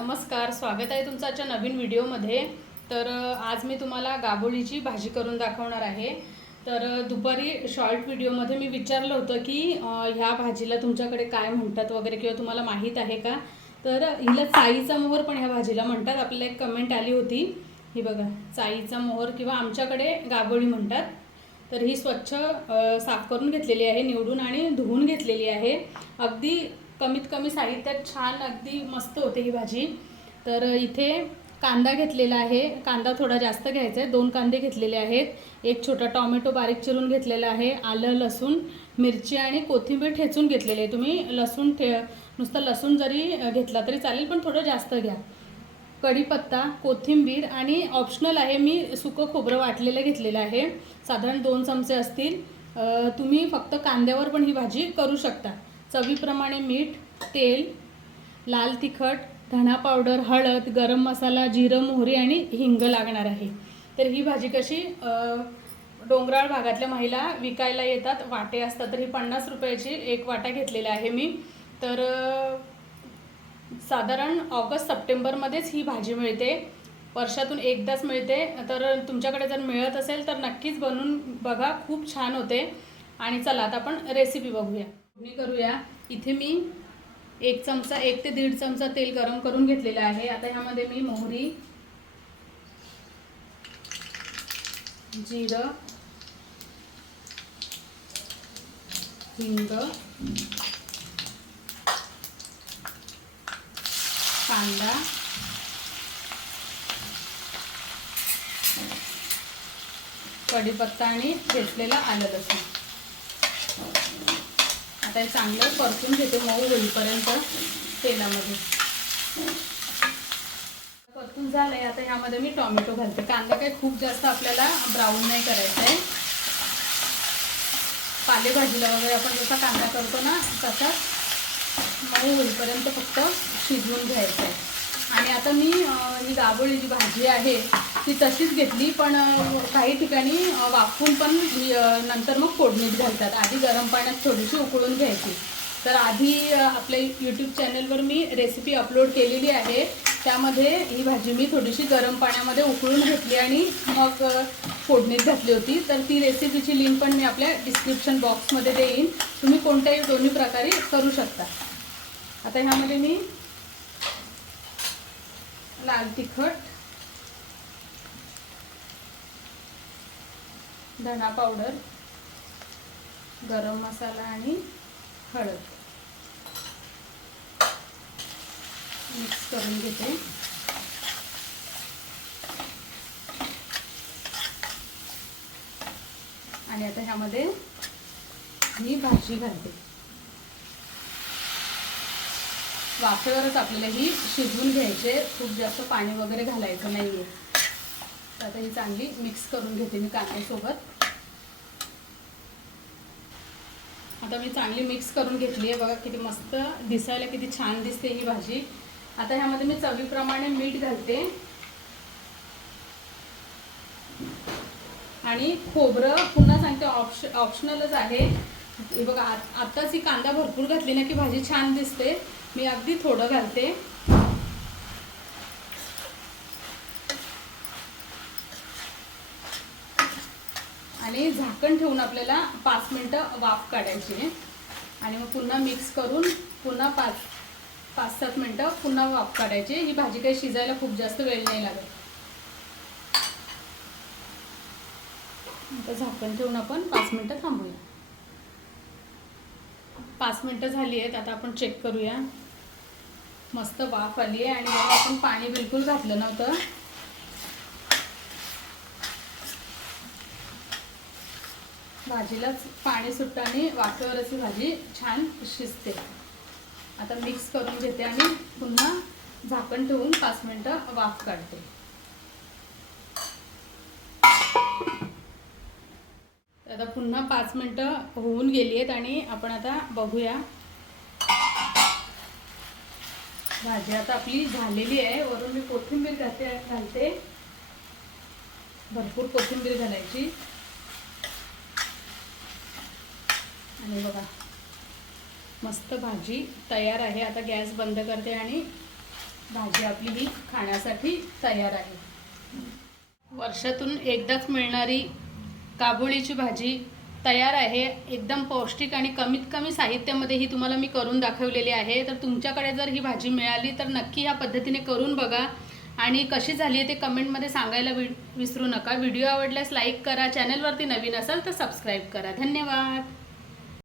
नमस्कार स्वागत आहे तुमचं आजच्या नवीन व्हिडिओमध्ये. तर आज मी तुम्हाला गाबोळीची भाजी करून दाखवणार आहे. तर दुपारी शॉर्ट व्हिडिओमध्ये मी विचारलं होतं की ह्या भाजीला तुमच्याकडे काय म्हणतात वगैरे किंवा तुम्हाला माहीत आहे का? तर हिला चाईचा मोहर पण ह्या भाजीला म्हणतात. आपल्याला एक कमेंट आली होती. ही बघा चाईचा मोहर किंवा आमच्याकडे गाबोळी म्हणतात. तर ही स्वच्छ साफ करून घेतलेली आहे निवडून आणि धुवून घेतलेली आहे. अगदी कमीत कमी साहित्यात छान अगदी मस्त होते ही भाजी. तर इथे कांदा घेतलेला आहे. कांदा थोडा जास्त घ्यायचा आहे. दोन कांदे घेतलेले आहेत. एक छोटा टॉमॅटो बारीक चिरून घेतलेला आहे. आलं लसूण मिरची आणि कोथिंबीर ठेचून घेतलेली आहे तुम्ही. लसूण ठे नुसतं लसूण जरी घेतला तरी चालेल पण थोडं जास्त घ्या. कढीपत्ता कोथिंबीर आणि ऑप्शनल आहे. मी सुकं खोबरं वाटलेलं घेतलेलं आहे. साधारण दोन चमचे असतील. तुम्ही फक्त कांद्यावर पण ही भाजी करू शकता. चवीप्रमाणे मीठ तेल लाल तिखट धणा पावडर हळद गरम मसाला जिरं मोहरी आणि हिंग लागणार आहे. तर ही भाजी कशी डोंगराळ भागातल्या महिला विकायला येतात वाटे असतात तर ही पन्नास रुपयाची एक वाटा घेतलेला आहे मी. तर साधारण ऑगस्ट सप्टेंबरमध्येच ही भाजी मिळते. वर्षातून एकदाच मिळते. तर तुमच्याकडे जर मिळत असेल तर नक्कीच बनवून बघा. खूप छान होते. आणि चला आता आपण रेसिपी बघूया. फोडणी करूया. इथे मी एक चमचा एक ते दीड चमचा तेल गरम करून घेतलेलं आहे. आता ह्यामध्ये मी मोहरी जिरं हिंग कांदा कढीपत्ता आणि ठेचलेलं आलं लसूण. आता चांगलं परतून घेते मऊ होईपर्यंत तेलामध्ये. परतून झालंय. आता ह्यामध्ये मी टॉमॅटो घालते. कांदा काही खूप जास्त आपल्याला ब्राऊन नाही करायचा आहे पालेभाजीला वगैरे आपण जसा कांदा करतो ना तसाच मऊ होईपर्यंत फक्त शिजवून घ्यायचं आहे आणि आता मी ही दाबोळी जी भाजी आहे ती तशीच घेतली पण काही ठिकाणी वाफून पण नंतर मग फोडणीत घालतात. आधी गरम पाण्यात थोडीशी उकळून घ्यायची. तर आधी आपल्या यूट्यूब चॅनलवर मी रेसिपी अपलोड केलेली आहे. त्यामध्ये ही भाजी मी थोडीशी गरम पाण्यामध्ये उकळून घेतली आणि मग फोडणीत घातली होती. तर ती रेसिपीची लिंक पण मी आपल्या डिस्क्रिप्शन बॉक्समध्ये देईन. तुम्ही कोणत्याही दोन्ही प्रकारे करू शकता. आता ह्यामध्ये मी लाल तिखट धना पावडर गरम मसाला आणि हळद. मिक्स करून घेते. आणि आता ह्यामध्ये मी भाजी घालते. वाफेवरच आपल्याला ही शिजवून घ्यायचे. खूप जास्त पाणी वगैरे घालायचं नाही आहे तर आता ही चांगली मिक्स करून घेते मी कांद्यासोबत. आता मी चांगली मिक्स करून घेतली आहे. बघा किती मस्त दिसायला किती छान दिसते ही भाजी. आता ह्यामध्ये मी चवीप्रमाणे मीठ घालते. आणि खोबरं पुन्हा सांगते ऑप्श ऑप्शनलच आहे. हे बघा आत्ताच ही कांदा भरपूर घातली ना की भाजी छान दिसते. मी अगदी थोडं घालते. आणि झाकण ठेवून आपल्याला पाच मिनटं वाफ काढायची आहे. आणि मग पुन्हा मिक्स करून पुन्हा पाच पाच सात मिनटं पुन्हा वाफ काढायची ही भाजी काही शिजायला खूप जास्त वेळ नाही लागत. आता झाकण ठेवून आपण पाच मिनटं थांबूया. पाच मिनटं झाली आहेत. आता आपण चेक करूया. मस्त वाफ आली आहे आणि आपण पाणी बिलकुल घातलं नव्हतं. भाजीलाच पाणी सुट्टाने वाफेवरची भाजी छान शिजते. आता मिक्स करून घेते आणि पुन्हा झाकण ठेवून पाच मिनटं वाफ काढते. आता पुन्हा पाच मिनटं होऊन गेली आहेत आणि आपण आता बघूया भाजी आता आपली झालेली आहे. वरून मी कोथिंबीर घालते घालते. भरपूर कोथिंबीर घालायची. आणि बघा मस्त भाजी तयार आहे. आता गॅस बंद करते आणि भाजी आपली ही खाण्यासाठी तयार आहे. वर्षातून एकदाच मिळणारी काबुळीची भाजी तयार आहे. एकदम पौष्टिक आणि कमीत कमी साहित्यामध्ये ही तुम्हाला मी करून दाखवलेली आहे. तर तुमच्याकडे जर ही भाजी मिळाली तर नक्की ह्या पद्धतीने करून बघा. आणि कशी झाली आहे ते कमेंटमध्ये सांगायला वि विसरू नका. व्हिडिओ आवडल्यास लाईक करा. चॅनलवरती नवीन असाल तर सबस्क्राईब करा. धन्यवाद.